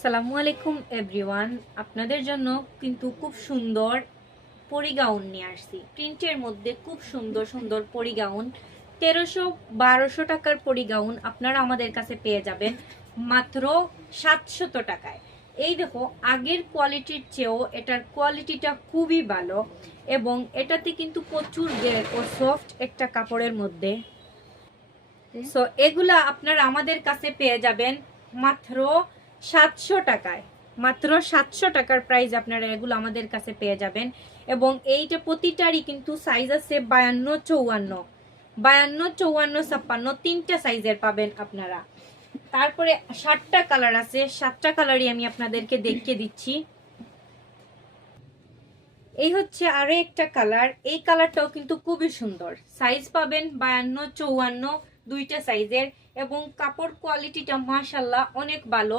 সালামু আলাইকুম এভরিওয়ান আপনাদের জন্য কিন্তু খুব সুন্দর পরিগাউন নিয়ে আসছি। প্রিন্টের মধ্যে খুব সুন্দর সুন্দর পরিগাউন। তেরোশো বারোশো টাকার পরিগাউন আপনারা আমাদের কাছে পেয়ে যাবেন মাত্র সাতশত টাকায়। এই দেখো আগের কোয়ালিটির চেয়েও এটার কোয়ালিটিটা খুবই ভালো এবং এটাতে কিন্তু প্রচুর গের ও সফট একটা কাপড়ের মধ্যে। সো এগুলা আপনারা আমাদের কাছে পেয়ে যাবেন মাত্র সাতশো টাকায়। মাত্র সাতশো টাকার প্রাইস আপনারা এগুলো আমাদের কাছে পেয়ে যাবেন। এবং এইটা প্রতিটারই কিন্তু সাইজ আছে বায়ান্ন চৌয়ান্ন। বায়ান্ন চৌয়ান্ন ছাপ্পান্ন তিনটা সাইজের পাবেন আপনারা। তারপরে সাতটা কালার আছে। সাতটা কালারই আমি আপনাদেরকে দেখিয়ে দিচ্ছি। এই হচ্ছে আরও একটা কালার এই কালারটাও কিন্তু খুবই সুন্দর। সাইজ পাবেন বায়ান্ন চৌয়ান্ন দুইটা সাইজের এবং কাপড় কোয়ালিটিটা মাশাল্লাহ অনেক ভালো।